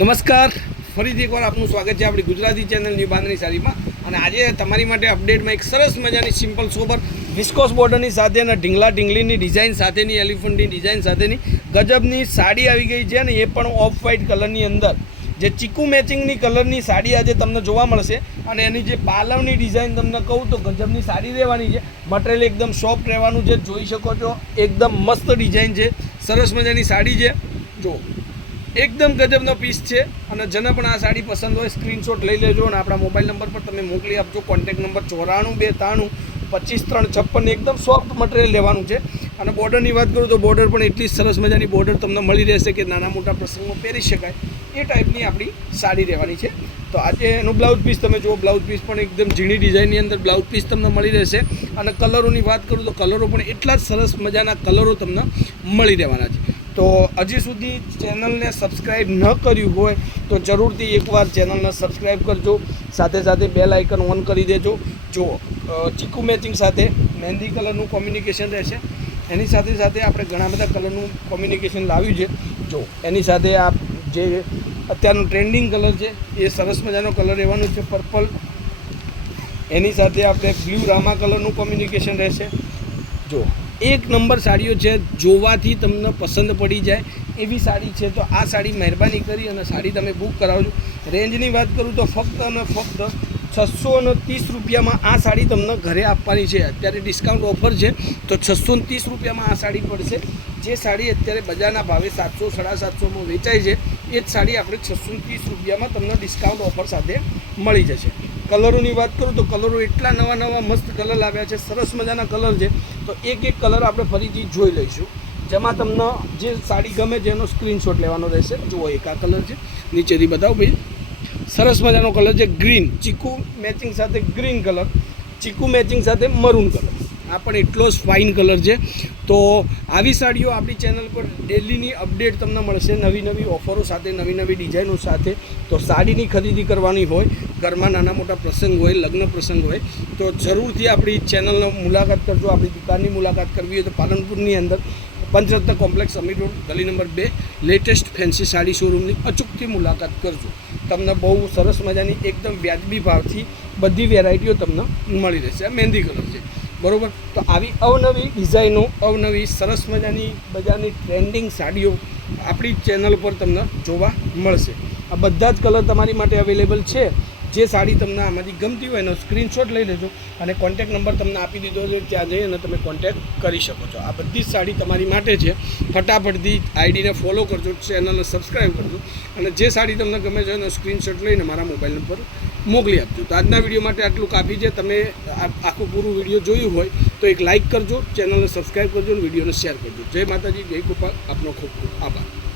નમસ્કાર, ફરીથી એકવાર આપનું સ્વાગત છે આપણી ગુજરાતી ચેનલ ન્યૂ બાંધણી સાડીમાં. અને આજે તમારી માટે અપડેટમાં એક સરસ મજાની સિમ્પલ સોબર વિસ્કોસ બોર્ડરની સાથે અને ઢીંગલીની ડિઝાઇન સાથેની એલિફન્ટની ડિઝાઇન સાથેની ગજબની સાડી આવી ગઈ છે. અને એ પણ ઓફ વ્હાઇટ કલરની અંદર જે ચીકુ મેચિંગની કલરની સાડી આજે તમને જોવા મળશે. અને એની જે પાલવની ડિઝાઇન તમને કહું તો ગજબની સાડી રહેવાની છે. મટીરિયલ એકદમ સોફ્ટ રહેવાનું છે, જોઈ શકો છો. એકદમ મસ્ત ડિઝાઇન છે, સરસ મજાની સાડી છે. જો એકદમ ગજબનો પીસ છે. અને જેને પણ આ સાડી પસંદ હોય સ્ક્રીનશોટ લઈ લેજો અને આપણા મોબાઈલ નંબર પર તમે મોકલી આપજો. Contact number 94 293 25 356. એકદમ સોફ્ટ મટીરિયલ લેવાનું છે. અને બોર્ડરની વાત કરું તો બોર્ડર પણ એટલી સરસ મજાની બોર્ડર તમને મળી રહેશે કે નાના મોટા પ્રસંગો પહેરી શકાય એ ટાઈપની આપણી સાડી રહેવાની છે. તો આજે એનું બ્લાઉઝ પીસ તમે જુઓ, બ્લાઉઝ પીસ પણ એકદમ ઝીણી ડિઝાઇનની અંદર બ્લાઉઝ પીસ તમને મળી રહેશે. અને કલરોની વાત કરું તો કલરો પણ એટલા જ સરસ મજાના કલરો તમને મળી રહેવાના છે. તો હજી સુધી ચેનલને સબસ્ક્રાઈબ ન કર્યું હોય તો જરૂરથી એકવાર ચેનલને સબસ્ક્રાઈબ કરજો. સાથે સાથે બેલ આઇકન ઓન કરી દેજો. જુઓ, ચીકુ મેચિંગ સાથે મહેંદી કલરનું કોમ્યુનિકેશન રહેશે. એની સાથે સાથે આપણે ઘણા બધા કલરનું કોમ્યુનિકેશન લાવ્યું છે. જો એની સાથે આ જે અત્યારનું ટ્રેન્ડિંગ કલર છે એ સરસ મજાનો કલર રહેવાનો છે, પર્પલ. એની સાથે આપણે બ્લુ રામા કલરનું કોમ્યુનિકેશન રહેશે. જો એક નંબર સાડીઓ છે, જોવાથી તમને પસંદ પડી જાય એવી સાડી છે. તો આ સાડી મહેરબાની કરી અને સાડી તમે બુક કરાવજો. રેન્જની વાત કરું તો ફક્ત અને ફક્ત 630 રૂપિયામાં આ સાડી તમને ઘરે આપવાની છે. અત્યારે ડિસ્કાઉન્ટ ઓફર છે તો 630 રૂપિયામાં આ સાડી પડશે. જે સાડી અત્યારે બજારના ભાવે 700 750માં વેચાય છે એ જ સાડી આપણે 630 રૂપિયામાં તમને ડિસ્કાઉન્ટ ઓફર સાથે મળી જશે. કલરોની વાત કરું તો કલરો એટલા નવા નવા મસ્ત કલર લાવ્યા છે, સરસ મજાના કલર છે. તો એક એક કલર આપણે ફરીથી જોઈ લઈશું, જેમાં તમને જે સાડી ગમે છે એનો સ્ક્રીનશોટ લેવાનો રહેશે. જુઓ, એક આ કલર છે, નીચેથી બતાવો ભાઈ. સરસ મજાનો કલર છે, ગ્રીન ચીકુ મેચિંગ સાથે ગ્રીન કલર, ચીકુ મેચિંગ સાથે મરૂન કલર. આ પણ એટલો જ ફાઇન કલર છે. તો આવી સાડીઓ આપણી ચેનલ પર ડેલીની અપડેટ તમને મળશે, નવી નવી ઓફરો સાથે, નવી નવી ડિઝાઇનો સાથે. તો સાડીની ખરીદી કરવાની હોય, ઘરમાં નાના મોટા પ્રસંગ હોય, લગ્ન પ્રસંગ હોય, તો જરૂરથી આપણી ચેનલનો મુલાકાત કરજો. આપણી દુકાનની મુલાકાત કરવી હોય તો પાલનપુરની અંદર પંચરત્ન કોમ્પ્લેક્સ, અમીર રોડ, ગલી નંબર 2, લેટેસ્ટ ફેન્સી સાડી શોરૂમની અચૂકથી મુલાકાત કરજો. તમને બહુ સરસ મજાની એકદમ વ્યાજબી ભાવથી બધી વેરાયટીઓ તમને મળી રહેશે. આ મહેંદી કલર છે, બરાબર. તો આવી અવનવી ડિઝાઇનો, અવનવી સરસ મજાની બજારની ટ્રેન્ડિંગ સાડીઓ આપણી ચેનલ પર તમને જોવા મળશે. આ બધા જ કલર તમારી માટે અવેલેબલ છે. જે સાડી તમને આમાંથી ગમતી હોય એનો સ્ક્રીનશોટ લઈ લેજો અને કોન્ટેક્ટ નંબર તમને આપી દીધો છે, ત્યાં જઈ અને તમે કોન્ટેક્ટ કરી શકો છો. આ બધી જ સાડી તમારી માટે છે. ફટાફટથી આઈડીને ફોલો કરજો, ચેનલને સબસ્ક્રાઈબ કરજો અને જે સાડી તમને ગમે છે એનો સ્ક્રીનશોટ લઈને મારા મોબાઈલ નંબર મોકલી આપજો. તો આજના વિડીયો માટે આટલું કાફી છે. તમે આખું પૂરું વિડીયો જોયું હોય તો એક લાઇક કરજો, ચેનલને સબસ્ક્રાઈબ કરજો અને વિડીયોને શેર કરજો. જય માતાજી, જય ગોપાલ. આપનો ખૂબ ખૂબ આભાર.